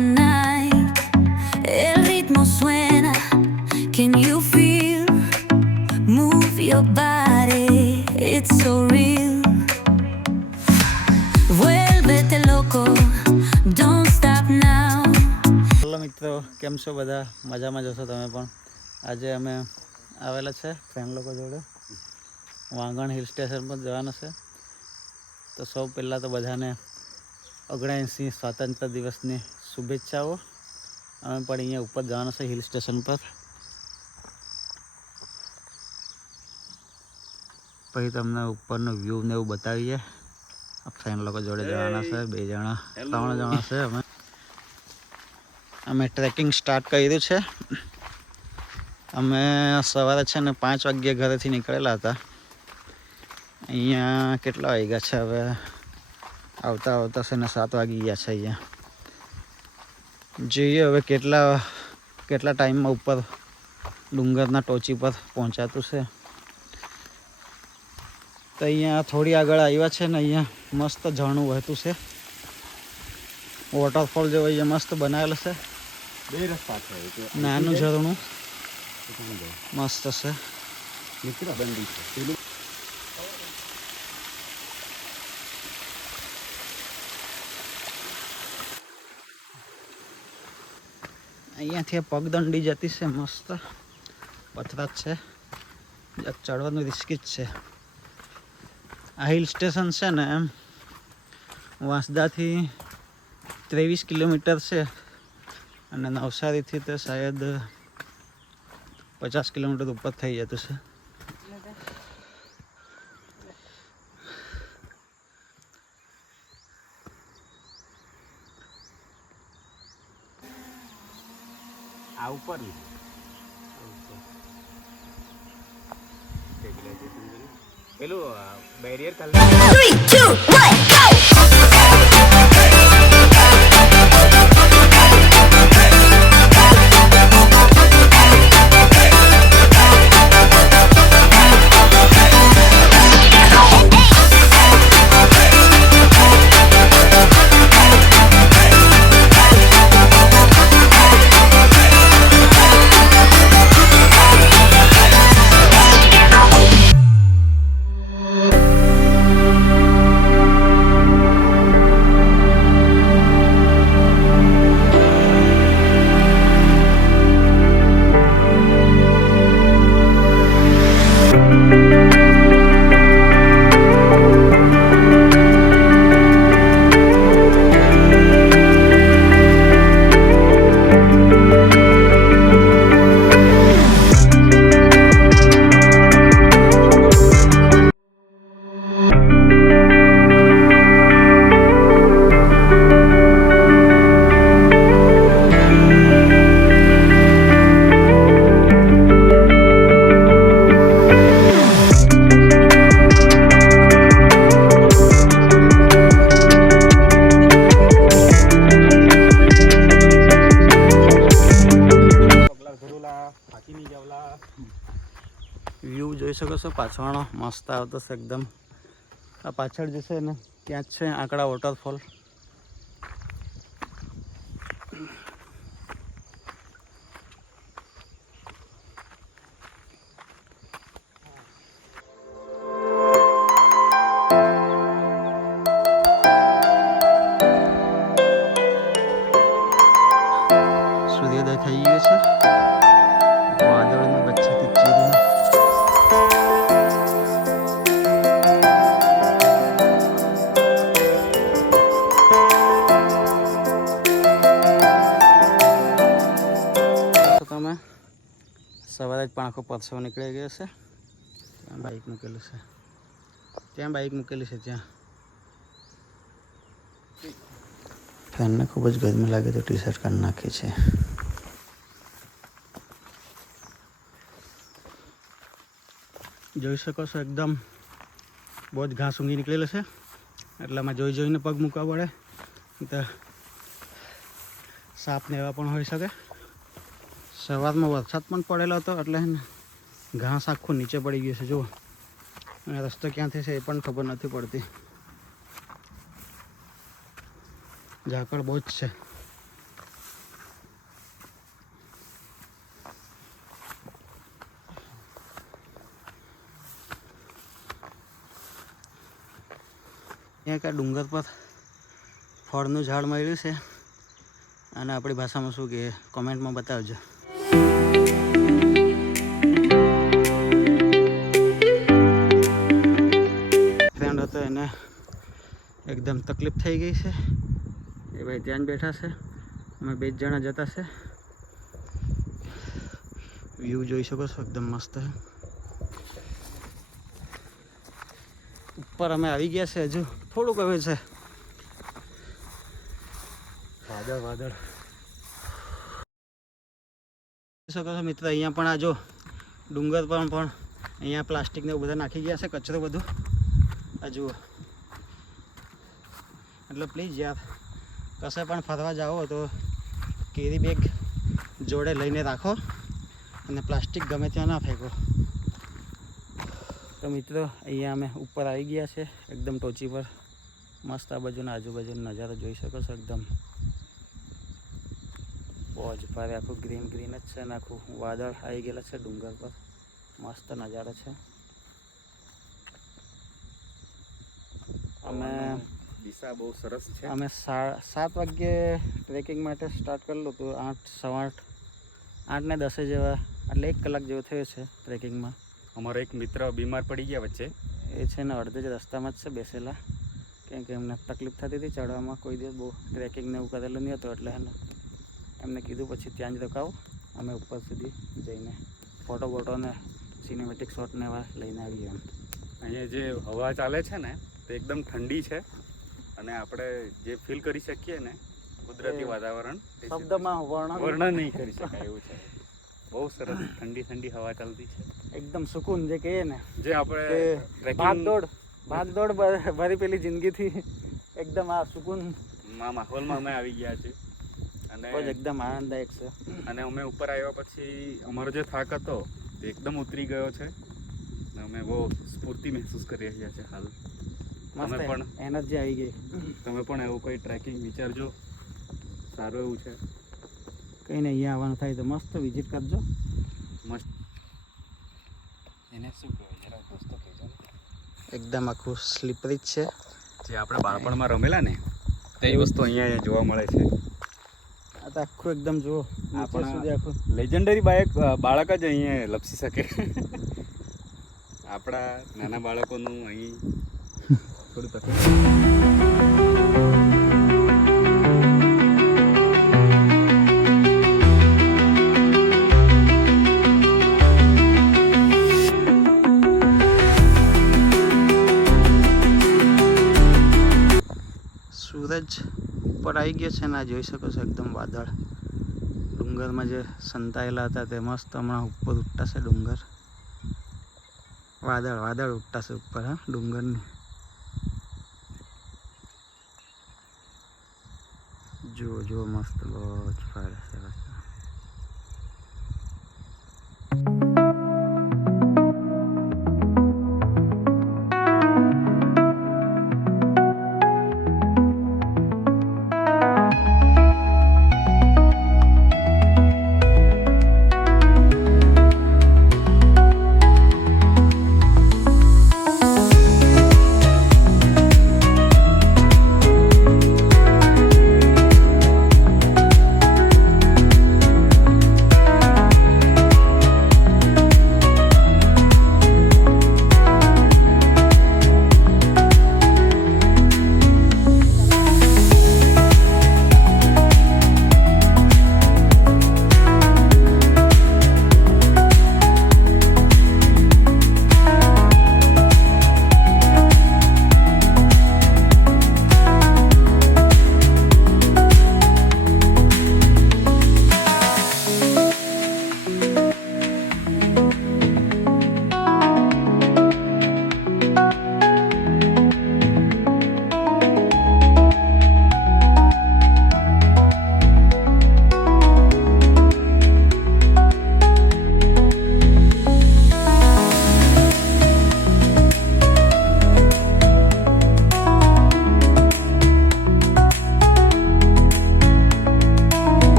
night, el ritmo suena. Can you feel? Move your body, it's so real. Vuélvete loco, don't stop now. Hello મિત્રો, કેમ છો બધા? મજામાં જશો તમે પણ. આજે અમે આવેલા છે ફ્રેન્ડ લોકો જોડે વાંગણ હિલ સ્ટેશન પર જવાનું છે. તો સૌ પહેલાં તો બધાને 79 સ્વાતંત્ર્ય દિવસની શુભેચ્છાઓ. અમે પણ અહીંયા ઉપર જવાનું છે હિલ સ્ટેશન પર. પછી તમને ઉપરનો વ્યૂ ને એવું બતાવીએ. આ ફ્રેન્ડ લોકો જોડે જવાના છે, 2 જણા 3 જણા છે. અમે ટ્રેકિંગ સ્ટાર્ટ કર્યું છે. અમે સવારે છે ને 5 વાગ્યે ઘરેથી નીકળેલા હતા. અહીંયા કેટલા વાગ્યા છે હવે? આવતા છે ને 7 વાગી ગયા છે. અહીંયા જોઈએ હવે કેટલા ટાઈમમાં ઉપર ડુંગરના ટોચી પર પહોંચાતું છે. તો અહીંયા થોડી આગળ આવ્યા છે ને અહીંયા મસ્ત ઝરણું વહેતું છે. વોટરફોલ જેવો અહીંયા મસ્ત બનાવેલો છે. 2 રસ્તા છે. નાનું ઝરણું મસ્ત છે. મિત્રો બંડી છે. અહીંયાથી પગદંડી જતી છે. મસ્ત પથરાત છે. ચડવાનું રિસ્કી જ છે. આ હિલ સ્ટેશન છે ને એમ વાંસદાથી 23 કિલોમીટર છે અને નવસારીથી તો શાયદ 50 કિલોમીટર ઉપર થઈ જતું છે. આ ઉપર પેલું બેરિયર 3, 2, 1, go! વ્યૂ જોઈ શકો છો પાછળનો મસ્ત આવતો છે એકદમ. આ પાછળ જશે ને ત્યાં જ છે આંકડા વોટરફોલ. સૂર્યોદય થઈ ગયો છે. વાદળની વચ્ચેથી ચીરીને તમે સવારે જ પાંખો પરસેવો નીકળી ગયો છે. ત્યાં બાઇક મૂકેલું છે. ત્યાં ફેનને ખૂબ જ ગરમી લાગે તો ટી શર્ટ કાઢી નાખી છે. જોઈ શકો છો એકદમ બહુ જ ઘાસ ઊંઘી નીકળેલો છે. એટલામાં જોઈને પગ મૂકવા પડે. તો સાપ ને એવા પણ હોઈ શકે. સવારમાં વરસાદ પણ પડેલો હતો એટલે ઘાસ આખું નીચે પડી ગયું છે. જુઓ, અને રસ્તો ક્યાંથી છે એ પણ ખબર નથી પડતી. ઝાકળ બહુ જ છે. ક્યાંક આ ડુંગર પર ફળનું ઝાડ મળ્યું છે, અને આપણી ભાષામાં શું કે કોમેન્ટમાં બતાવજો. ફ્રેન્ડ હતો એને એકદમ તકલીફ થઈ ગઈ છે, એ ભાઈ ત્યાં જ બેઠા છે, અમે 2 જણા જતા છે. વ્યૂ જોઈ શકો છો, એકદમ મસ્ત છે. ઉપર અમે આવી ગયા છે, હજુ થોડુંક હવે છે. વાદળ શકો છો મિત્ર, અહીંયા પણ આ જો ડુંગર પર પણ અહીંયા પ્લાસ્ટિક ને એવું બધા નાખી ગયા છે, કચરો બધું આ જુઓ. એટલે પ્લીઝ યાર કશે પણ ફરવા જાઓ તો કેરી બેગ જોડે લઈને રાખો, અને પ્લાસ્ટિક ગમે ત્યાં ના ફેંકો. તો મિત્રો અહીંયા અમે ઉપર આવી ગયા છે, એકદમ ટોચી પર. મસ્ત આ બાજુના આજુબાજુનો નજારો જોઈ શકો છો, એકદમ બહુ જ ભારે આખું ગ્રીન ગ્રીન જ છે, અને આખું વાદળ આવી ગયેલા છે ડુંગર પર. મસ્ત નજારો છે. અમે દિશા બહુ સરસ છે. અમે 7 વાગ્યે ટ્રેકિંગ માટે સ્ટાર્ટ કરેલું હતું, 8, 8 ને 10 જેવા, એટલે 1 કલાક જેવો થયો છે ટ્રેકિંગમાં. અમારો એક મિત્ર બીમાર પડી ગયા વચ્ચે, એ છે ને અડધે જ રસ્તામાં જ છે બેસેલા, કેમ કે એમને તકલીફ થતી હતી ચડવામાં. કોઈ દિવસ બહુ ટ્રેકિંગને એવું કરેલું નહીં હતું, એટલે એને એમને કીધું પછી ત્યાં જ રોકાવું. અમે ઉપર સુધી જઈને ફોટો બોટોને સિનેમેટિક શોટને એવા લઈને આવી ગયા. અહીંયા જે હવા ચાલે છે ને તે એકદમ ઠંડી છે, અને આપણે જે ફીલ કરી શકીએ ને કુદરતી વાતાવરણ શબ્દમાં વર્ણન નહીં કરી શકાય એવું છે. બહુ સરસ ઠંડી ઠંડી હવા ચાલતી છે, એકદમ સુકૂન જે કહીએ ને, જે આપણે ભાગદોડ ભરી પેલી જિંદગીથી એકદમ આ સુકૂન માહોલમાં અમે આવી ગયા છીએ, અને એકદમ આનંદદાયક છે. અને અમે ઉપર આવ્યા પછી અમારો જે થાક હતો તે એકદમ ઉતરી ગયો છે, અને અમે બહુ સ્ફૂર્તિ મહેસૂસ કરી રહ્યા છીએ હાલ. તમે પણ એનર્જી આવી ગઈ. તમે પણ એવું કોઈ ટ્રેકિંગ વિચારજો, સારું એવું છે. કંઈ નહીં, અહીંયા આવવાનું થાય તો મસ્ત વિઝિટ કરજો. મસ્ત. એને શું કહેવાય જરા દોસ્તો કહેજો ને. એકદમ આખું સ્લીપરી જ છે. જે આપણે બાળપણમાં રમેલા ને તે વસ્તુ અહીંયા જોવા મળે છે. આ તો આખું એકદમ જુઓ, આપણા સુધી આખું લેજન્ડરી બાળક જ અહીંયા લપસી શકે. આપણા નાના બાળકોનું અહીં થોડું તકલીફ. સૂરજ ઉપર આવી ગયો છે, ને આ જોઈ શકો છો એકદમ વાદળ ડુંગરમાં જે સંતાયેલા હતા તે મસ્ત હમણાં ઉપર ઉઠતા છે. ડુંગર વાદળ ઉઠતા છે ઉપર, હા ડુંગરની. જુઓ મસ્ત બહુ જ ફારે છે.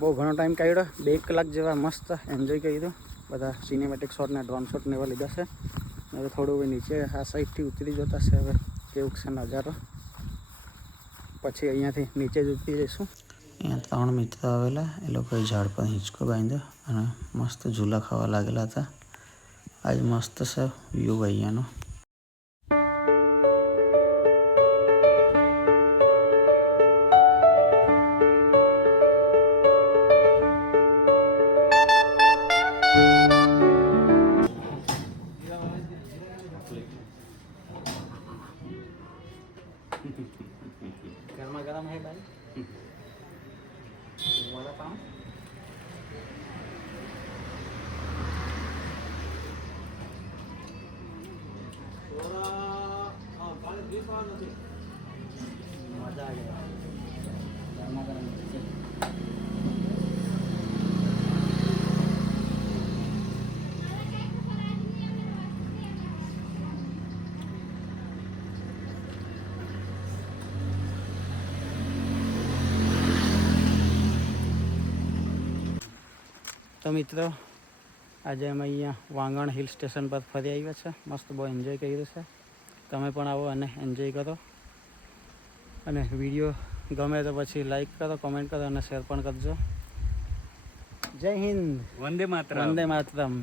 બહુ ઘણો ટાઈમ કાઢ્યો, 2 કલાક જેવા મસ્ત એન્જોય કર્યું. બધા સિનેમેટિક શોટ ને ડ્રોન શોટ ને એવા લીધા છે. હવે થોડું હવે નીચે આ સાઈડથી ઉતરી જતા છે. હવે કેવું છે નજારો, પછી અહીંયાથી નીચે જ ઉતરી જઈશું. અહીંયા 3 મિત્રો આવેલા, એ લોકોએ ઝાડ પર હિંચકો બાંધ્યો અને મસ્ત ઝૂલા ખાવા લાગેલા હતા. આજ મસ્ત છે વ્યૂ અહીંયાનો. ગરમા ગરમ હે ભાઈ, વડા પાઉં. મજા આવી ગરમા ગરમ છે. તો મિત્રો આજે અમે અહીંયા વાંગણ હિલ સ્ટેશન પર ફરી આવ્યા છે. મસ્ત બહુ એન્જોય કર્યું છે. તમે પણ આવો અને એન્જોય કરો, અને વિડીયો ગમે તો પછી લાઈક કરો, કોમેન્ટ કરો અને શેર પણ કરજો. જય હિન્દ, વંદે માતરમ. વંદે માતરમ.